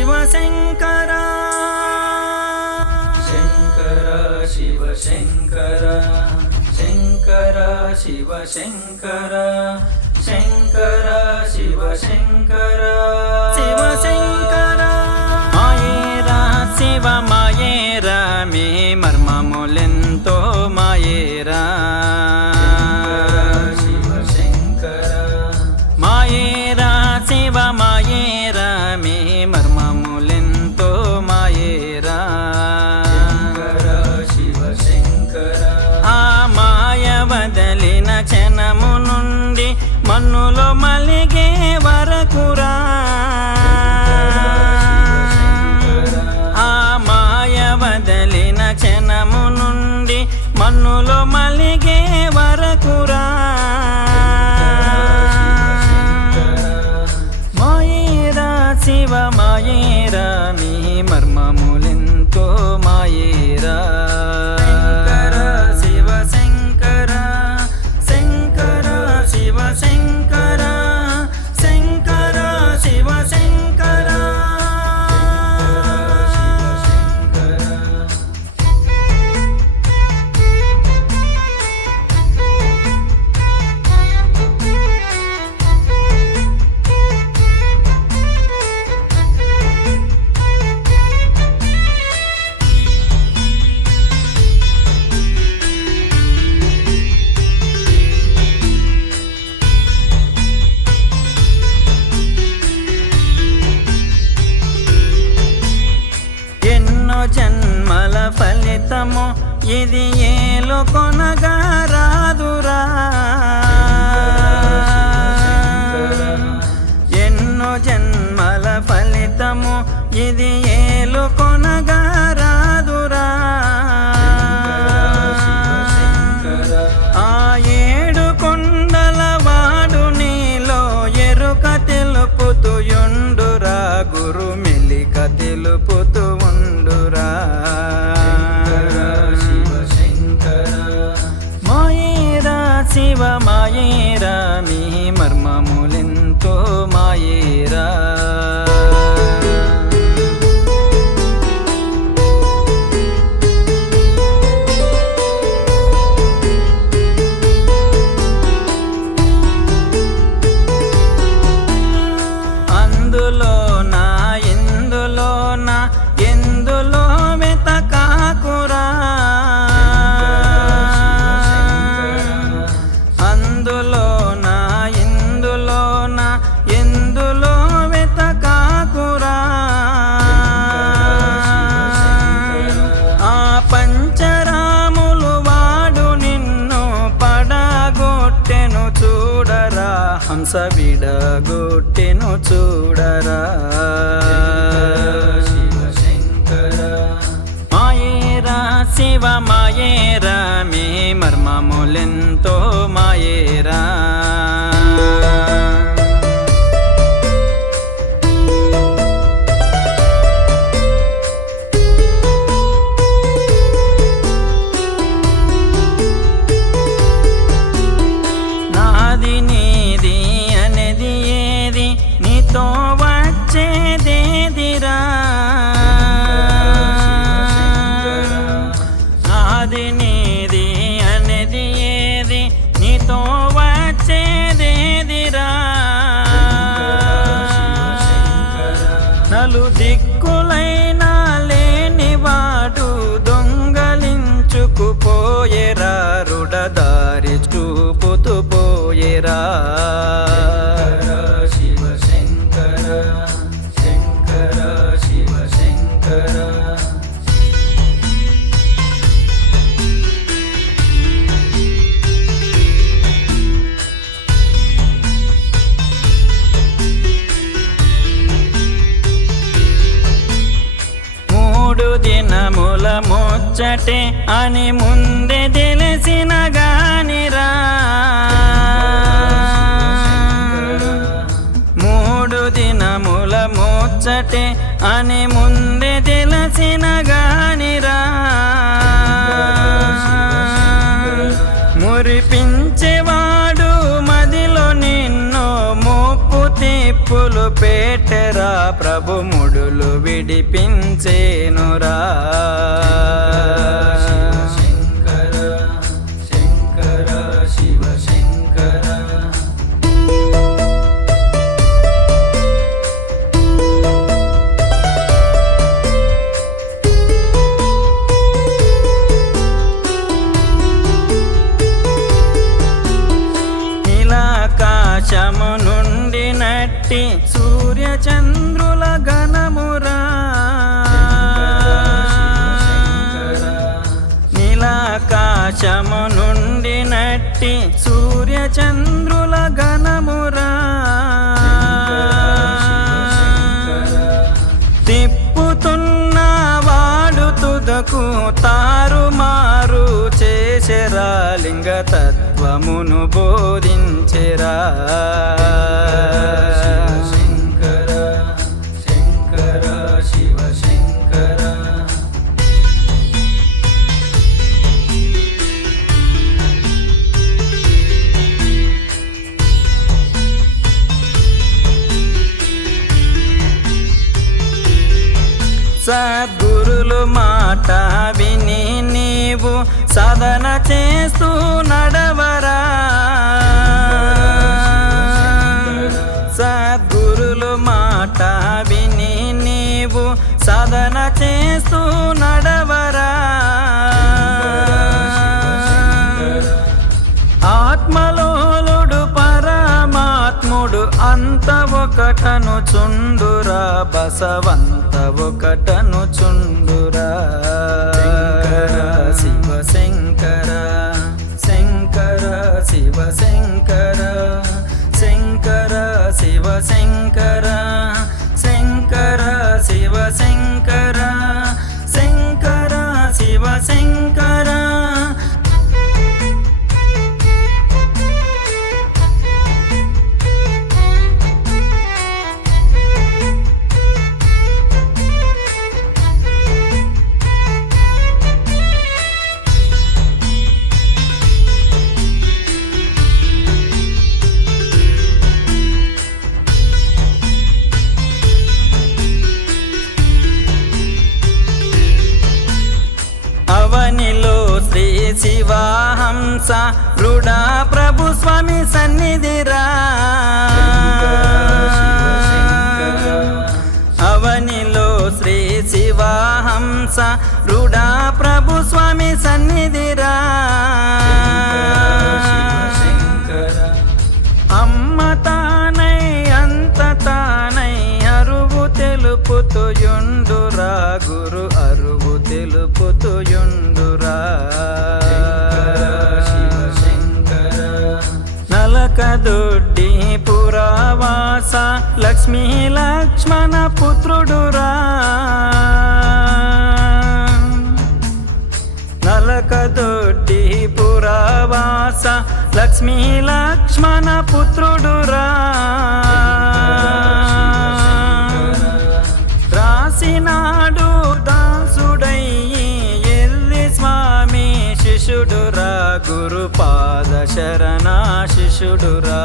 Sivasankara Shankara Shiva Shankara Shankara Shiva Shankara Shankara no lo maligue ఇది ఏలు కొనగా రాదురా. ఎన్నో జన్మల ఫలితము ఇది హంస విడగొట్టెను చూడరా. మాయేరా శివ మాయేరా మే మర్మములెంతో నీతో వచ్చేదేదిరా నాది నీది అనేది ఏది నీతో వచ్చేదేదిరా నలు దిక్కులైనా దినముల ముచ్చటే అని ముందే తెలిసిన గానిరా. మూడు దినముల ముచ్చటే అని ముందే తెలిసిన గానిరా. మురిపించేవాడు మదిలో నిన్ను ముప్పు తిప్పులు పెట్టరా ప్రభు ముడులు విడిపించేనురా. శంకర శివ నీలాకాశము నుండి నట్టి సూర్య నట్టి సూర్య చంద్రుల గణమురా తిప్పుతున్న వాడు తుదకు తారుమారు చేసెరా లింగ తత్వమును బోధించెరా. సద్గురులు మాట విని నీవు సాధన చేస్తూ నడవరా. సద్గురులు మాట విని నీవు సాధన చేస్తూ నడవరా. ఒకటను చుండురా బసవంత ఒకటను చుండు స్వామి సన్నిధిరా. అవనిలో శ్రీ శివాహంస రుడా ప్రభు స్వామి సన్నిధిరా. అమ్మ వాస లక్ష్మీ లక్ష్మణ పుత్రుడురా. నలకదొడ్డి పురావాస లక్ష్మీ లక్ష్మణ పుత్రుడురా. రాసినాడు దాసుడై ఎల్లి స్వామి శిష్యుడురా. గురుపాద శరణ శిష్యుడురా.